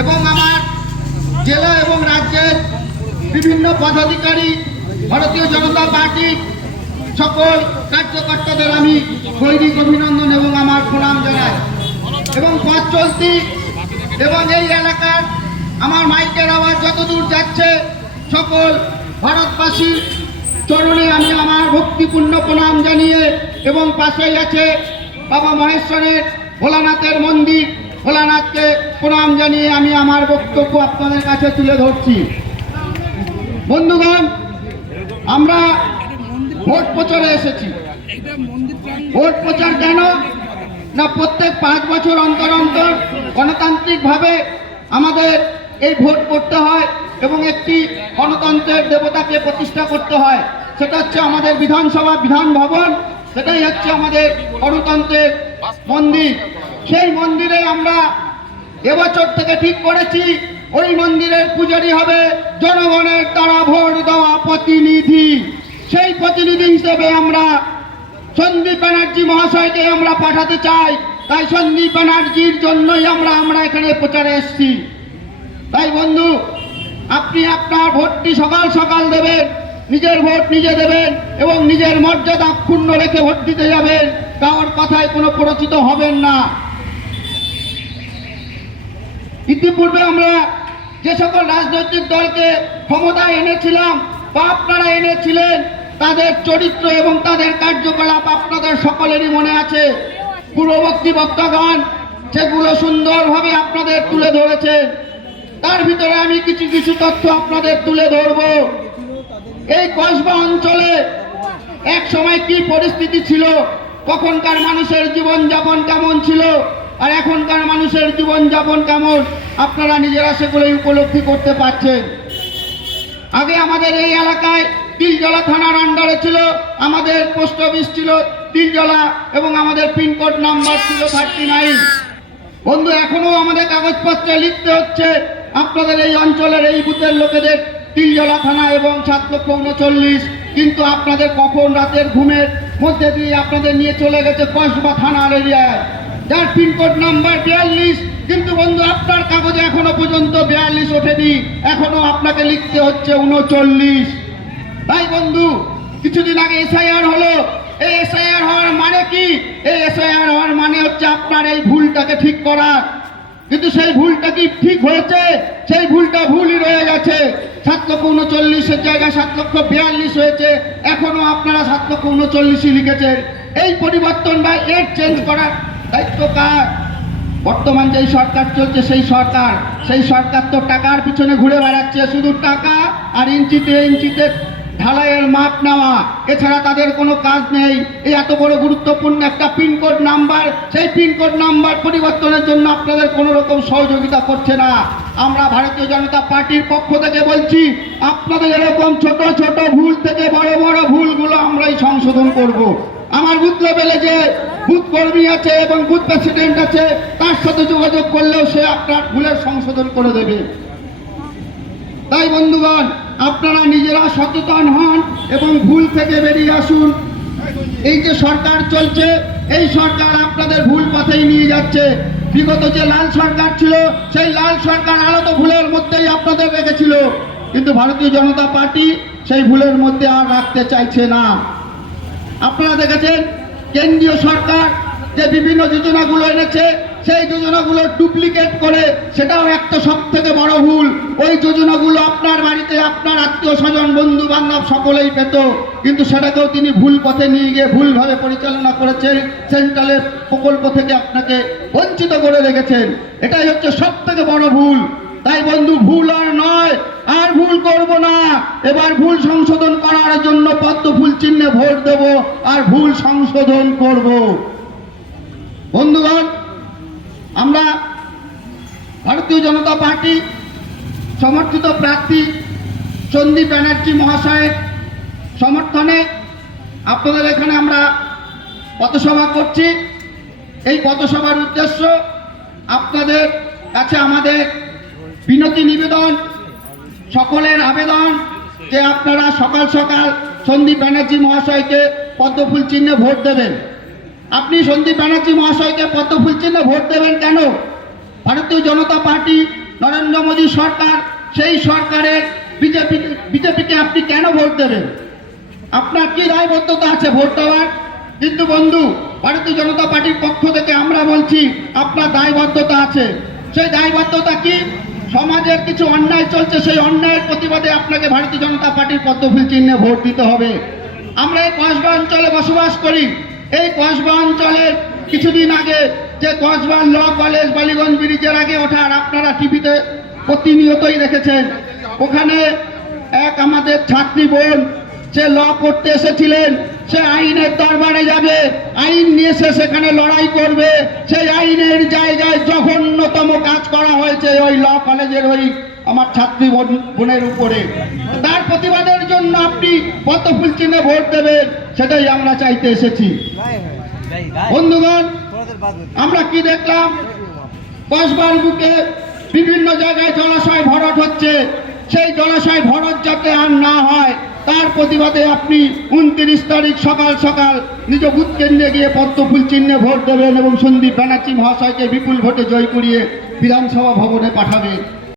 এবং আমার জেলা এবং রাজ্যের বিভিন্ন পদাধিকারী, ভারতীয় জনতা পার্টির সকল কার্যকর্তাদের আমি গৈরিক অভিনন্দন এবং আমার প্রণাম জানাই। এবং পথ চলতি এবং এই এলাকার আমার মাইকের আওয়াজ যতদূর যাচ্ছে সকল ভারতবাসীর চরণে আমি আমার ভক্তিপূর্ণ প্রণাম জানিয়ে, এবং পাশেই আছে বাবা মহেশ্বরের ভোলানাথের মন্দির, ভোলানাথকে প্রণাম জানিয়ে আমি আমার বক্তব্য আপনাদের কাছে তুলে ধরছি। বন্ধুগণ, আমরা ভোট প্রচারে এসেছি। ভোট প্রচার কেন না, প্রত্যেক 5 বছর অন্তর অন্তর গণতান্ত্রিকভাবে আমাদের এই ভোট করতে হয় এবং একটি গণতন্ত্রের দেবতাকে প্রতিষ্ঠা করতে হয়। সেটা হচ্ছে আমাদের বিধানসভা, বিধান ভবন, সেটাই হচ্ছে আমাদের গণতন্ত্রের মন্দির। সেই মন্দিরে আমরা এবছর থেকে ঠিক করেছি ওই মন্দিরের পূজারী হবে জনগণের দ্বারা ভোট দেওয়া প্রতিনিধি। সেই প্রতিনিধি হিসেবে আমরা সন্দীপ ব্যানার্জি মহাশয়কে আমরা পাঠাতে চাই। তাই সন্দীপ ব্যানার্জির জন্যই আমরা এখানে প্রচারে এসেছি। তাই বন্ধু, আপনি আপনার ভোটটি সকাল সকাল দেবেন, নিজের ভোট নিজে দেবেন এবং নিজের মর্যাদা ক্ষুণ্ণ রেখে ভোট দিতে যাবেন। কারোর কথায় কোনো প্ররোচিত হবেন না। ইতিপূর্বে আমরা যে সকল রাজনৈতিক দলকে ক্ষমতায় এনেছিলাম বা আপনারা এনেছিলেন, তাদের চরিত্র এবং তাদের কার্যকলাপ আপনাদের সকলেরই মনে আছে। পূর্ববর্তী বক্তাগণ সেগুলো সুন্দরভাবে আপনাদের তুলে ধরেছে। তার ভিতরে আমি কিছু কিছু তথ্য আপনাদের তুলে ধরব। এই কসবা অঞ্চলে এক সময় কি পরিস্থিতি ছিল, তখনকার মানুষের জীবনযাপন কেমন ছিল আর এখনকার মানুষের জীবনযাপন কেমন, আপনারা নিজেরা সেগুলোই উপলব্ধি করতে পারছেন। আগে আমাদের এই এলাকায় তিলজলা থানার আন্ডারে ছিল আমাদের পোস্ট অফিস, ছিল তিলজলা, এবং আমাদের পিনকোড নাম্বার ছিল 39। বন্ধু, এখনো আমাদের কাগজপত্রে লিখতে হচ্ছে আপনাদের এই অঞ্চলের এই বুথের লোকেদের তিলজলা থানা এবং 7,39,000, কিন্তু আপনাদের কখন রাতের ঘুমের মধ্যে দিয়ে আপনাদের নিয়ে চলে গেছে কসবা থানার এরিয়ায়, যার পিনকোড নাম্বার 42। কিন্তু বন্ধু, আপনার কাগজে এখনো পর্যন্ত 42 ওঠেনি, এখনো আপনাকে লিখতে হচ্ছে 39। তাই বন্ধু, কিছুদিন আগে এসআইআর হলো। এই এসআইআর হওয়ার মানে কি? এই এসআইআর হওয়ার মানে হচ্ছে আপনার এই ভুলটাকে ঠিক করা। কিন্তু সেই ভুলটা কি ঠিক হয়েছে? সেই ভুলটা ভুলই রয়ে গেছে। 7,39,000 জায়গায় 7,42,000 হয়েছে। এখনো আপনারা 7,39,000 লিখেছেন। এই পরিবর্তন বা এর চেঞ্জ করার দায়িত্ব কার? বর্তমান যেই সরকার চলছে সেই সরকার তো টাকার পিছনে ঘুরে বেড়াচ্ছে, শুধু টাকা আর ইঞ্চিতে ইঞ্চিতে ঢালাইয়ের মাপ নেওয়া, এছাড়া তাদের কোনো কাজ নেই। এই এত বড় গুরুত্বপূর্ণ একটা পিনকোড নাম্বার, সেই পিনকোড নাম্বার পরিবর্তনের জন্য আপনাদের কোনো রকম সহযোগিতা করছে না। আমরা ভারতীয় জনতা পার্টির পক্ষ থেকে বলছি, আপনাদের এরকম ছোট ছোট ভুল থেকে বড় বড় ভুলগুলো আমরাই সংশোধন করব। আমার বুথ লেভেলে যে বুথ কর্মী আছে এবং বুথ প্রেসিডেন্ট আছে, তার সাথে যোগাযোগ করলেও সে আপনার ভুলের সংশোধন করে দেবে। তাই বন্ধুগণ, আপনারা নিজেরা সচেতন হন এবং ভুল থেকে বেরিয়ে আসুন। এই যে সরকার চলছে, এই সরকার আপনাদের ভুল পথেই নিয়ে যাচ্ছে। বিগত যে লাল সরকার ছিল, সেই লাল সরকার আলাদা ভুলের মধ্যেই আপনাদের রেখেছিল, কিন্তু ভারতীয় জনতা পার্টি সেই ভুলের মধ্যে আর রাখতে চাইছে না। আপনারা দেখেছেন কেন্দ্রীয় সরকার যে বিভিন্ন যোজনাগুলো এনেছে, সেই যোজনাগুলো ডুপ্লিকেট করে, সেটাও একটা সব থেকে বড় ভুল। ওই যোজনাগুলো আপনার বাড়িতে আপনার আত্মীয় স্বজন বন্ধু বান্ধব সকলেই পেত, কিন্তু সেটাকেও তিনি ভুল পথে নিয়ে গিয়ে ভুলভাবে পরিচালনা করেছেন। সেন্ট্রালের প্রকল্প থেকে আপনাকে বঞ্চিত করে রেখেছেন। এটাই হচ্ছে সব থেকে বড় ভুল। তাই বন্ধু, ভুল আর নয়, আর ভুল করব না। এবার ভুল সংশোধন করার জন্য পদ্ম ফুল চিহ্নে ভোট দেব আর ভুল সংশোধন করব। বন্ধুগণ, আমরা ভারতীয় জনতা পার্টি সমর্থিত প্রার্থী সন্দীপ ব্যানার্জি মহাশয়ের সমর্থনে আপনাদের এখানে আমরা পথসভা করছি। এই পথসভার উদ্দেশ্য, আপনাদের কাছে আমাদের বিনতি নিবেদন, সকলের আবেদন যে আপনারা সকাল সকাল সন্দীপ ব্যানার্জি মহাশয়কে পদ্মফুল চিহ্নে ভোট দেবেন। আপনি সন্দীপ ব্যানার্জি মহাশয়কে পদ্মফুল চিহ্নে ভোট দেবেন কেন? ভারতীয় জনতা পার্টি নরেন্দ্র মোদী সরকার, সেই সরকারের বিজেপিকে আপনি কেন ভোট দেবেন? আপনার কি দায়বদ্ধতা আছে ভোট দেওয়ার? কিন্তু বন্ধু, ভারতীয় জনতা পার্টির পক্ষ থেকে আমরা বলছি আপনার দায়বদ্ধতা আছে। সেই দায়বদ্ধতা কি? সমাজের কিছু অন্যায় চলছে, সেই অন্যায়ের প্রতিবাদে আপনাকে ভারতীয় জনতা পার্টির পদ্মফুল চিহ্নে ভোট দিতে হবে। আমরা এই কসবা অঞ্চলে বসবাস করি। এই কসবা অঞ্চলের কিছুদিন আগে যে কসবা ল কলেজ বালিগঞ্জ ব্রিজের আগে ওঠার আপনারা টিভিতে প্রতিনিয়তই দেখেছেন। ওখানে এক আমাদের ছাত্রী বোন, সে ল করতে এসেছিলেন, সে আইনের দরবারে যাবে, আইন নিয়ে সে সেখানে লড়াই করবে। সেই আইনের জায়গায় জঘন্যতম কাজ করা হয়েছে ওই ল কলেজের ওই আমার ছাত্রী বোনের উপরে। তার প্রতিবাদের জন্য আপনি পদ্মফুল চিহ্নে ভোট দেবেন, সেটাই আমরা চাইতে এসেছি। বন্ধুগণ, আমরা কি দেখলাম? কসবার বুকে বিভিন্ন জায়গায় জলাশয় ভরাট হচ্ছে। সেই জলাশয় ভরাট যাতে আর না হয় তার প্রতিবাদে আপনি 29 তারিখ সকাল সকাল নিজ বুথ কেন্দ্রে গিয়ে পদ্মফুল চিহ্নে ভোট দেবেন এবং সন্দীপ ব্যানার্জি মহাশয়কে বিপুল ভোটে জয় করিয়ে বিধানসভা ভবনে পাঠাবেন।